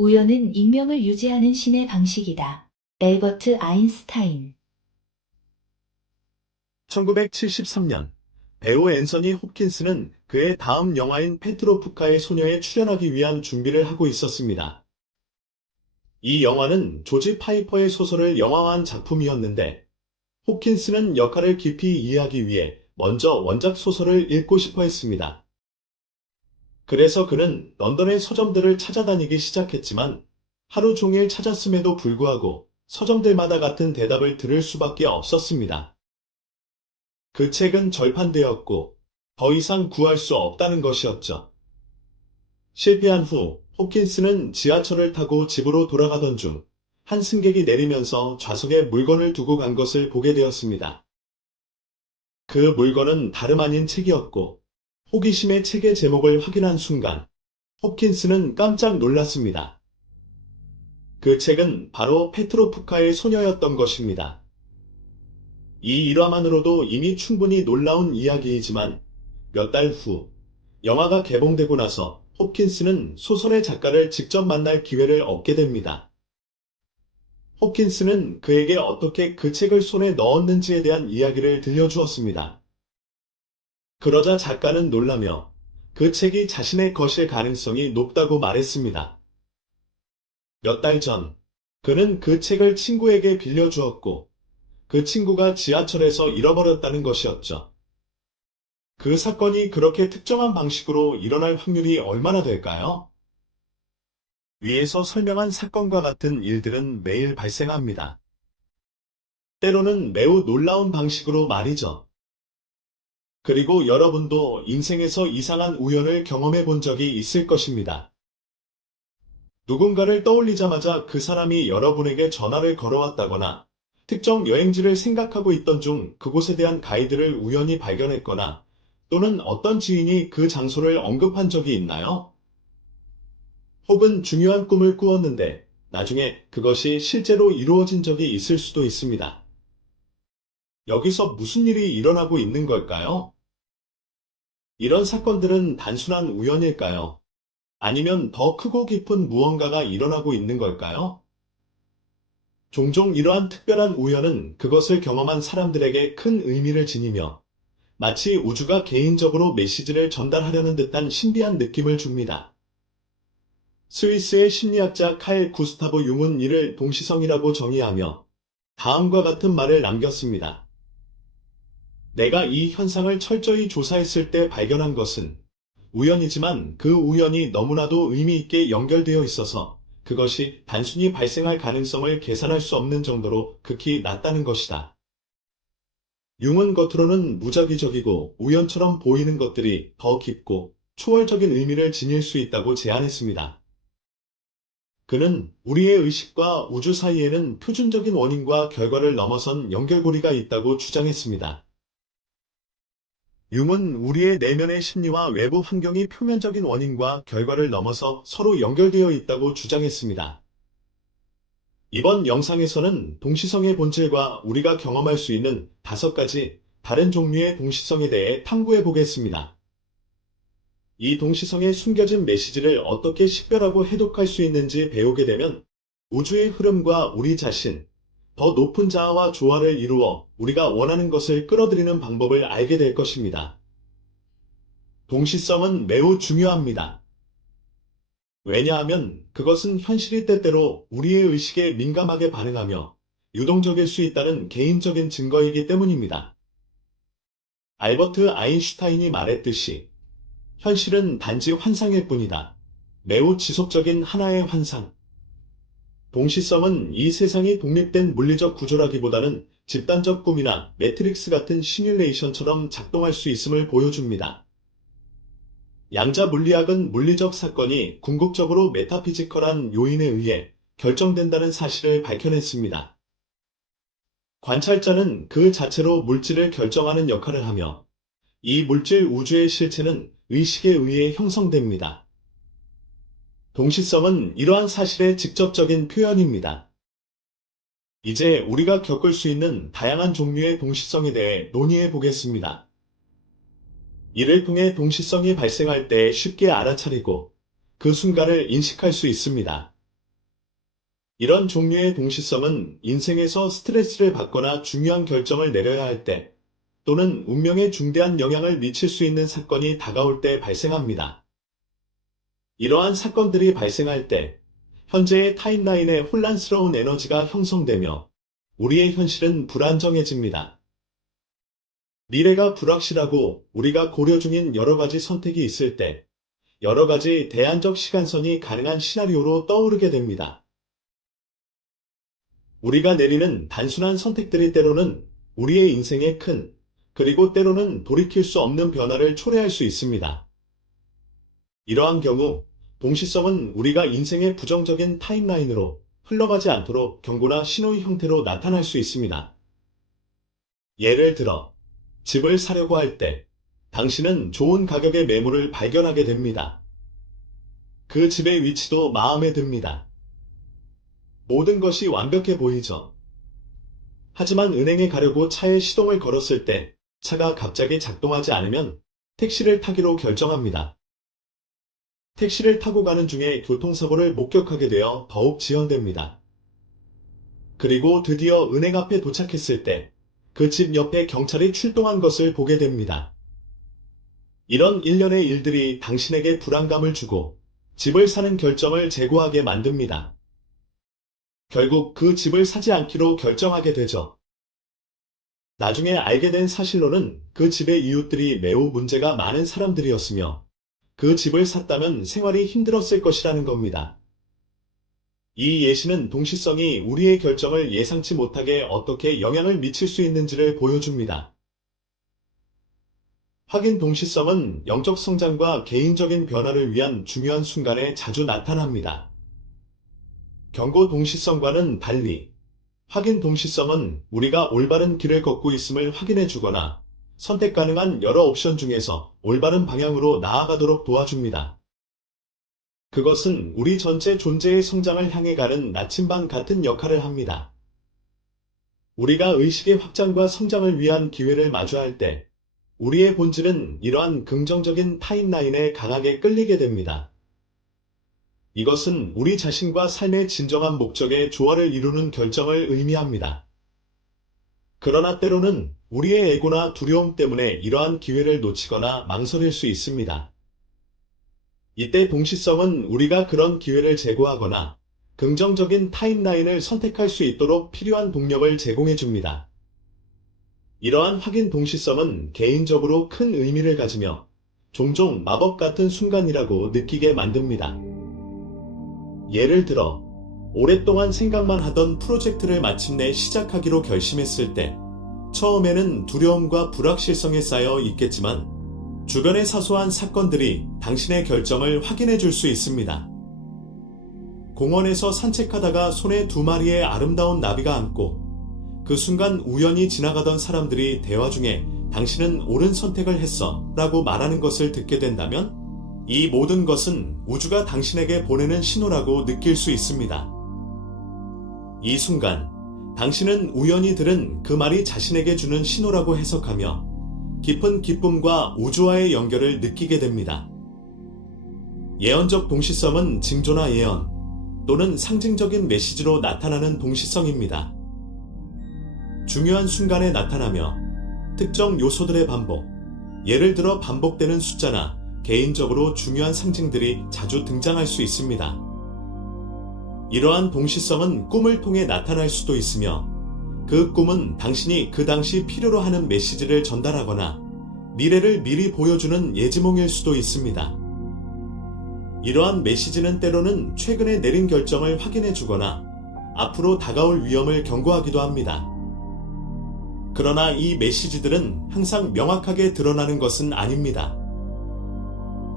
우연은 익명을 유지하는 신의 방식이다. 엘버트 아인슈타인. 1973년 배우 앤서니 홉킨스는 그의 다음 영화인 페트로프카의 소녀에 출연하기 위한 준비를 하고 있었습니다. 이 영화는 조지 파이퍼의 소설을 영화화한 작품이었는데 홉킨스는 역할을 깊이 이해하기 위해 먼저 원작 소설을 읽고 싶어 했습니다. 그래서 그는 런던의 서점들을 찾아다니기 시작했지만 하루 종일 찾았음에도 불구하고 서점들마다 같은 대답을 들을 수밖에 없었습니다. 그 책은 절판되었고 더 이상 구할 수 없다는 것이었죠. 실패한 후 홉킨스는 지하철을 타고 집으로 돌아가던 중 한 승객이 내리면서 좌석에 물건을 두고 간 것을 보게 되었습니다. 그 물건은 다름 아닌 책이었고 호기심에 책의 제목을 확인한 순간 홉킨스는 깜짝 놀랐습니다. 그 책은 바로 페트로프카의 소녀였던 것입니다. 이 일화만으로도 이미 충분히 놀라운 이야기이지만 몇 달 후 영화가 개봉되고 나서 홉킨스는 소설의 작가를 직접 만날 기회를 얻게 됩니다. 홉킨스는 그에게 어떻게 그 책을 손에 넣었는지에 대한 이야기를 들려주었습니다. 그러자 작가는 놀라며 그 책이 자신의 것일 가능성이 높다고 말했습니다. 몇 달 전, 그는 그 책을 친구에게 빌려주었고 그 친구가 지하철에서 잃어버렸다는 것이었죠. 그 사건이 그렇게 특정한 방식으로 일어날 확률이 얼마나 될까요? 위에서 설명한 사건과 같은 일들은 매일 발생합니다. 때로는 매우 놀라운 방식으로 말이죠. 그리고 여러분도 인생에서 이상한 우연을 경험해 본 적이 있을 것입니다. 누군가를 떠올리자마자 그 사람이 여러분에게 전화를 걸어왔다거나 특정 여행지를 생각하고 있던 중 그곳에 대한 가이드를 우연히 발견했거나 또는 어떤 지인이 그 장소를 언급한 적이 있나요? 혹은 중요한 꿈을 꾸었는데 나중에 그것이 실제로 이루어진 적이 있을 수도 있습니다. 여기서 무슨 일이 일어나고 있는 걸까요? 이런 사건들은 단순한 우연일까요? 아니면 더 크고 깊은 무언가가 일어나고 있는 걸까요? 종종 이러한 특별한 우연은 그것을 경험한 사람들에게 큰 의미를 지니며 마치 우주가 개인적으로 메시지를 전달하려는 듯한 신비한 느낌을 줍니다. 스위스의 심리학자 칼 구스타브 융은 이를 동시성이라고 정의하며 다음과 같은 말을 남겼습니다. 내가 이 현상을 철저히 조사했을 때 발견한 것은 우연이지만 그 우연이 너무나도 의미 있게 연결되어 있어서 그것이 단순히 발생할 가능성을 계산할 수 없는 정도로 극히 낮다는 것이다. 융은 겉으로는 무작위적이고 우연처럼 보이는 것들이 더 깊고 초월적인 의미를 지닐 수 있다고 제안했습니다. 그는 우리의 의식과 우주 사이에는 표준적인 원인과 결과를 넘어선 연결고리가 있다고 주장했습니다. 융은 우리의 내면의 심리와 외부 환경이 표면적인 원인과 결과를 넘어서 서로 연결되어 있다고 주장했습니다. 이번 영상에서는 동시성의 본질과 우리가 경험할 수 있는 5가지 다른 종류의 동시성에 대해 탐구해 보겠습니다. 이 동시성의 숨겨진 메시지를 어떻게 식별하고 해독할 수 있는지 배우게 되면 우주의 흐름과 우리 자신, 더 높은 자아와 조화를 이루어 우리가 원하는 것을 끌어들이는 방법을 알게 될 것입니다. 동시성은 매우 중요합니다. 왜냐하면 그것은 현실이 때때로 우리의 의식에 민감하게 반응하며 유동적일 수 있다는 개인적인 증거이기 때문입니다. 알버트 아인슈타인이 말했듯이 현실은 단지 환상일 뿐이다. 매우 지속적인 하나의 환상. 동시성은 이 세상이 독립된 물리적 구조라기보다는 집단적 꿈이나 매트릭스 같은 시뮬레이션처럼 작동할 수 있음을 보여줍니다. 양자 물리학은 물리적 사건이 궁극적으로 메타피지컬한 요인에 의해 결정된다는 사실을 밝혀냈습니다. 관찰자는 그 자체로 물질을 결정하는 역할을 하며 이 물질 우주의 실체는 의식에 의해 형성됩니다. 동시성은 이러한 사실의 직접적인 표현입니다. 이제 우리가 겪을 수 있는 다양한 종류의 동시성에 대해 논의해 보겠습니다. 이를 통해 동시성이 발생할 때 쉽게 알아차리고 그 순간을 인식할 수 있습니다. 이런 종류의 동시성은 인생에서 스트레스를 받거나 중요한 결정을 내려야 할 때, 또는 운명에 중대한 영향을 미칠 수 있는 사건이 다가올 때 발생합니다. 이러한 사건들이 발생할 때, 현재의 타임라인에 혼란스러운 에너지가 형성되며, 우리의 현실은 불안정해집니다. 미래가 불확실하고 우리가 고려 중인 여러 가지 선택이 있을 때, 여러 가지 대안적 시간선이 가능한 시나리오로 떠오르게 됩니다. 우리가 내리는 단순한 선택들이 때로는 우리의 인생에 큰, 그리고 때로는 돌이킬 수 없는 변화를 초래할 수 있습니다. 이러한 경우, 동시성은 우리가 인생의 부정적인 타임라인으로 흘러가지 않도록 경고나 신호의 형태로 나타날 수 있습니다. 예를 들어, 집을 사려고 할 때, 당신은 좋은 가격의 매물을 발견하게 됩니다. 그 집의 위치도 마음에 듭니다. 모든 것이 완벽해 보이죠. 하지만 은행에 가려고 차에 시동을 걸었을 때 차가 갑자기 작동하지 않으면 택시를 타기로 결정합니다. 택시를 타고 가는 중에 교통사고를 목격하게 되어 더욱 지연됩니다. 그리고 드디어 은행 앞에 도착했을 때 그 집 옆에 경찰이 출동한 것을 보게 됩니다. 이런 일련의 일들이 당신에게 불안감을 주고 집을 사는 결정을 재고하게 만듭니다. 결국 그 집을 사지 않기로 결정하게 되죠. 나중에 알게 된 사실로는 그 집의 이웃들이 매우 문제가 많은 사람들이었으며 그 집을 샀다면 생활이 힘들었을 것이라는 겁니다. 이 예시는 동시성이 우리의 결정을 예상치 못하게 어떻게 영향을 미칠 수 있는지를 보여줍니다. 확인 동시성은 영적 성장과 개인적인 변화를 위한 중요한 순간에 자주 나타납니다. 경고 동시성과는 달리 확인 동시성은 우리가 올바른 길을 걷고 있음을 확인해 주거나 선택 가능한 여러 옵션 중에서 올바른 방향으로 나아가도록 도와줍니다. 그것은 우리 전체 존재의 성장을 향해 가는 나침반 같은 역할을 합니다. 우리가 의식의 확장과 성장을 위한 기회를 마주할 때 우리의 본질은 이러한 긍정적인 타임라인에 강하게 끌리게 됩니다. 이것은 우리 자신과 삶의 진정한 목적의 조화를 이루는 결정을 의미합니다. 그러나 때로는 우리의 에고나 두려움 때문에 이러한 기회를 놓치거나 망설일 수 있습니다. 이때 동시성은 우리가 그런 기회를 제고하거나 긍정적인 타임라인을 선택할 수 있도록 필요한 동력을 제공해 줍니다. 이러한 확인 동시성은 개인적으로 큰 의미를 가지며 종종 마법 같은 순간이라고 느끼게 만듭니다. 예를 들어, 오랫동안 생각만 하던 프로젝트를 마침내 시작하기로 결심했을 때, 처음에는 두려움과 불확실성에 쌓여 있겠지만, 주변의 사소한 사건들이 당신의 결정을 확인해 줄 수 있습니다. 공원에서 산책하다가 손에 2마리의 아름다운 나비가 앉고, 그 순간 우연히 지나가던 사람들이 대화 중에 당신은 옳은 선택을 했어 라고 말하는 것을 듣게 된다면, 이 모든 것은 우주가 당신에게 보내는 신호라고 느낄 수 있습니다. 이 순간, 당신은 우연히 들은 그 말이 자신에게 주는 신호라고 해석하며 깊은 기쁨과 우주와의 연결을 느끼게 됩니다. 예언적 동시성은 징조나 예언 또는 상징적인 메시지로 나타나는 동시성입니다. 중요한 순간에 나타나며 특정 요소들의 반복, 예를 들어 반복되는 숫자나 개인적으로 중요한 상징들이 자주 등장할 수 있습니다. 이러한 동시성은 꿈을 통해 나타날 수도 있으며 그 꿈은 당신이 그 당시 필요로 하는 메시지를 전달하거나 미래를 미리 보여주는 예지몽일 수도 있습니다. 이러한 메시지는 때로는 최근에 내린 결정을 확인해 주거나 앞으로 다가올 위험을 경고하기도 합니다. 그러나 이 메시지들은 항상 명확하게 드러나는 것은 아닙니다.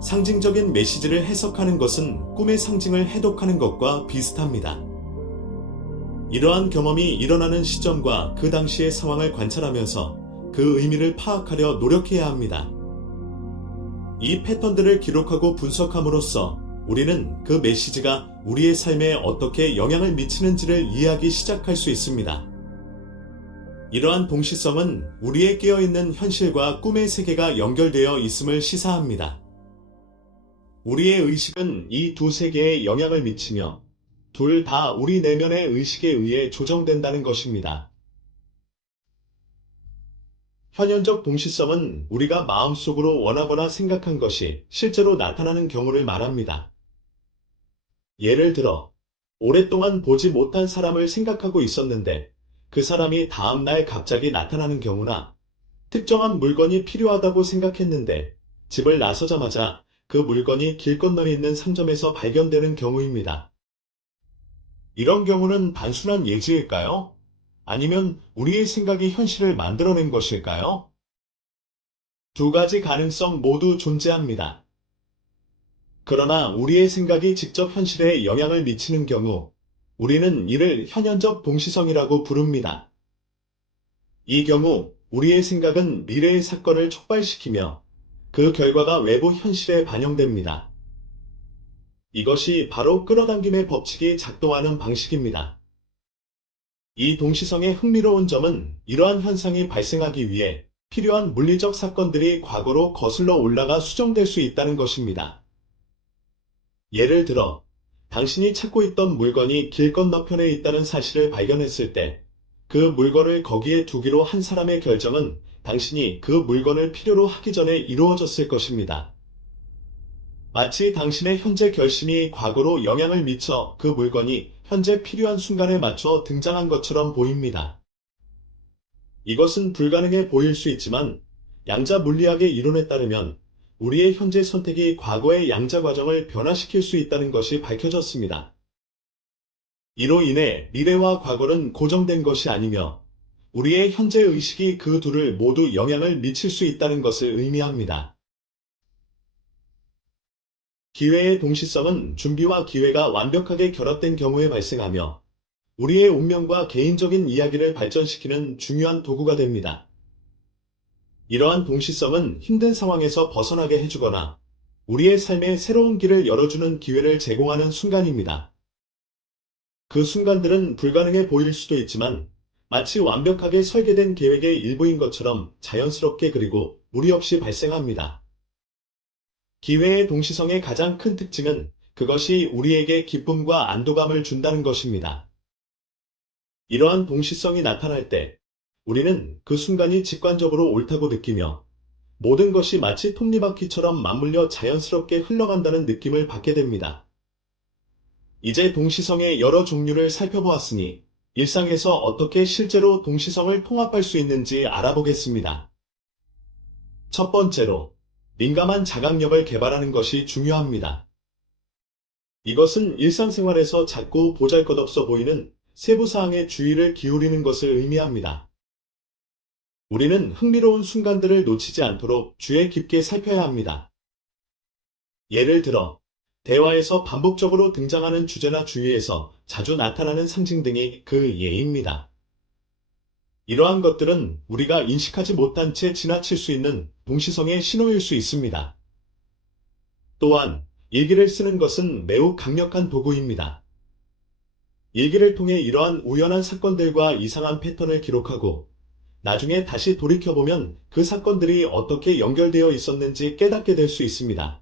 상징적인 메시지를 해석하는 것은 꿈의 상징을 해독하는 것과 비슷합니다. 이러한 경험이 일어나는 시점과 그 당시의 상황을 관찰하면서 그 의미를 파악하려 노력해야 합니다. 이 패턴들을 기록하고 분석함으로써 우리는 그 메시지가 우리의 삶에 어떻게 영향을 미치는지를 이해하기 시작할 수 있습니다. 이러한 동시성은 우리의 깨어있는 현실과 꿈의 세계가 연결되어 있음을 시사합니다. 우리의 의식은 이 두 세계에 영향을 미치며 둘 다 우리 내면의 의식에 의해 조정된다는 것입니다. 현현적 동시성은 우리가 마음속으로 원하거나 생각한 것이 실제로 나타나는 경우를 말합니다. 예를 들어, 오랫동안 보지 못한 사람을 생각하고 있었는데 그 사람이 다음날 갑자기 나타나는 경우나 특정한 물건이 필요하다고 생각했는데 집을 나서자마자 그 물건이 길 건너에 있는 상점에서 발견되는 경우입니다. 이런 경우는 단순한 예지일까요? 아니면 우리의 생각이 현실을 만들어낸 것일까요? 두 가지 가능성 모두 존재합니다. 그러나 우리의 생각이 직접 현실에 영향을 미치는 경우 우리는 이를 현현적 동시성이라고 부릅니다. 이 경우 우리의 생각은 미래의 사건을 촉발시키며 그 결과가 외부 현실에 반영됩니다. 이것이 바로 끌어당김의 법칙이 작동하는 방식입니다. 이 동시성의 흥미로운 점은 이러한 현상이 발생하기 위해 필요한 물리적 사건들이 과거로 거슬러 올라가 수정될 수 있다는 것입니다. 예를 들어, 당신이 찾고 있던 물건이 길 건너편에 있다는 사실을 발견했을 때, 그 물건을 거기에 두기로 한 사람의 결정은 당신이 그 물건을 필요로 하기 전에 이루어졌을 것입니다. 마치 당신의 현재 결심이 과거로 영향을 미쳐 그 물건이 현재 필요한 순간에 맞춰 등장한 것처럼 보입니다. 이것은 불가능해 보일 수 있지만 양자 물리학의 이론에 따르면 우리의 현재 선택이 과거의 양자 과정을 변화시킬 수 있다는 것이 밝혀졌습니다. 이로 인해 미래와 과거는 고정된 것이 아니며 우리의 현재 의식이 그 둘을 모두 영향을 미칠 수 있다는 것을 의미합니다. 기회의 동시성은 준비와 기회가 완벽하게 결합된 경우에 발생하며 우리의 운명과 개인적인 이야기를 발전시키는 중요한 도구가 됩니다. 이러한 동시성은 힘든 상황에서 벗어나게 해주거나 우리의 삶에 새로운 길을 열어주는 기회를 제공하는 순간입니다. 그 순간들은 불가능해 보일 수도 있지만 마치 완벽하게 설계된 계획의 일부인 것처럼 자연스럽게 그리고 무리 없이 발생합니다. 기회의 동시성의 가장 큰 특징은 그것이 우리에게 기쁨과 안도감을 준다는 것입니다. 이러한 동시성이 나타날 때 우리는 그 순간이 직관적으로 옳다고 느끼며 모든 것이 마치 톱니바퀴처럼 맞물려 자연스럽게 흘러간다는 느낌을 받게 됩니다. 이제 동시성의 여러 종류를 살펴보았으니 일상에서 어떻게 실제로 동시성을 통합할 수 있는지 알아보겠습니다. 첫 번째로, 민감한 자각력을 개발하는 것이 중요합니다. 이것은 일상생활에서 작고 보잘것없어 보이는 세부 사항에 주의를 기울이는 것을 의미합니다. 우리는 흥미로운 순간들을 놓치지 않도록 주의 깊게 살펴야 합니다. 예를 들어, 대화에서 반복적으로 등장하는 주제나 주위에서 자주 나타나는 상징 등이 그 예입니다. 이러한 것들은 우리가 인식하지 못한 채 지나칠 수 있는 동시성의 신호일 수 있습니다. 또한 일기를 쓰는 것은 매우 강력한 도구입니다. 일기를 통해 이러한 우연한 사건들과 이상한 패턴을 기록하고 나중에 다시 돌이켜보면 그 사건들이 어떻게 연결되어 있었는지 깨닫게 될 수 있습니다.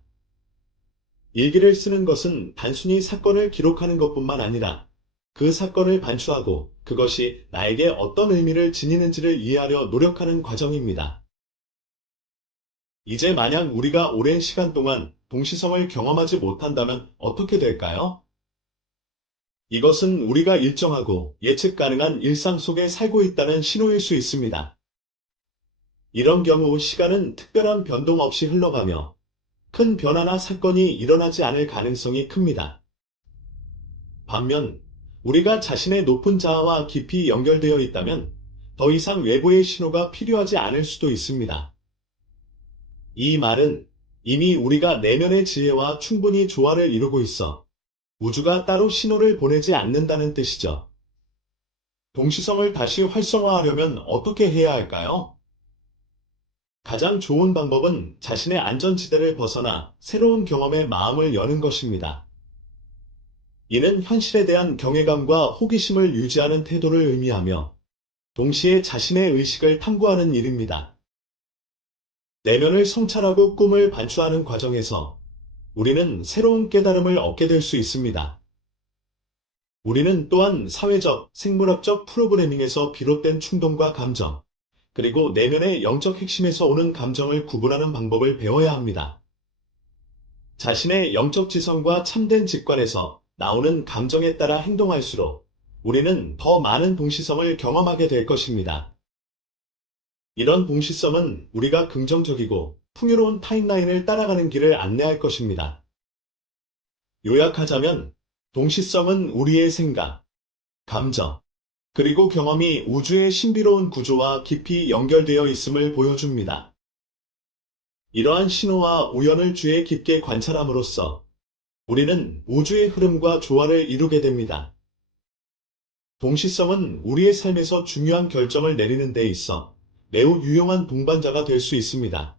일기를 쓰는 것은 단순히 사건을 기록하는 것뿐만 아니라 그 사건을 반추하고 그것이 나에게 어떤 의미를 지니는지를 이해하려 노력하는 과정입니다. 이제 만약 우리가 오랜 시간 동안 동시성을 경험하지 못한다면 어떻게 될까요? 이것은 우리가 일정하고 예측 가능한 일상 속에 살고 있다는 신호일 수 있습니다. 이런 경우 시간은 특별한 변동 없이 흘러가며 큰 변화나 사건이 일어나지 않을 가능성이 큽니다. 반면 우리가 자신의 높은 자아와 깊이 연결되어 있다면 더 이상 외부의 신호가 필요하지 않을 수도 있습니다. 이 말은 이미 우리가 내면의 지혜와 충분히 조화를 이루고 있어 우주가 따로 신호를 보내지 않는다는 뜻이죠. 동시성을 다시 활성화하려면 어떻게 해야 할까요? 가장 좋은 방법은 자신의 안전지대를 벗어나 새로운 경험에 마음을 여는 것입니다. 이는 현실에 대한 경외감과 호기심을 유지하는 태도를 의미하며 동시에 자신의 의식을 탐구하는 일입니다. 내면을 성찰하고 꿈을 반추하는 과정에서 우리는 새로운 깨달음을 얻게 될 수 있습니다. 우리는 또한 사회적, 생물학적 프로그래밍에서 비롯된 충동과 감정, 그리고 내면의 영적 핵심에서 오는 감정을 구분하는 방법을 배워야 합니다. 자신의 영적 지성과 참된 직관에서 나오는 감정에 따라 행동할수록 우리는 더 많은 동시성을 경험하게 될 것입니다. 이런 동시성은 우리가 긍정적이고 풍요로운 타임라인을 따라가는 길을 안내할 것입니다. 요약하자면, 동시성은 우리의 생각, 감정, 그리고 경험이 우주의 신비로운 구조와 깊이 연결되어 있음을 보여줍니다. 이러한 신호와 우연을 주의 깊게 관찰함으로써 우리는 우주의 흐름과 조화를 이루게 됩니다. 동시성은 우리의 삶에서 중요한 결정을 내리는 데 있어 매우 유용한 동반자가 될 수 있습니다.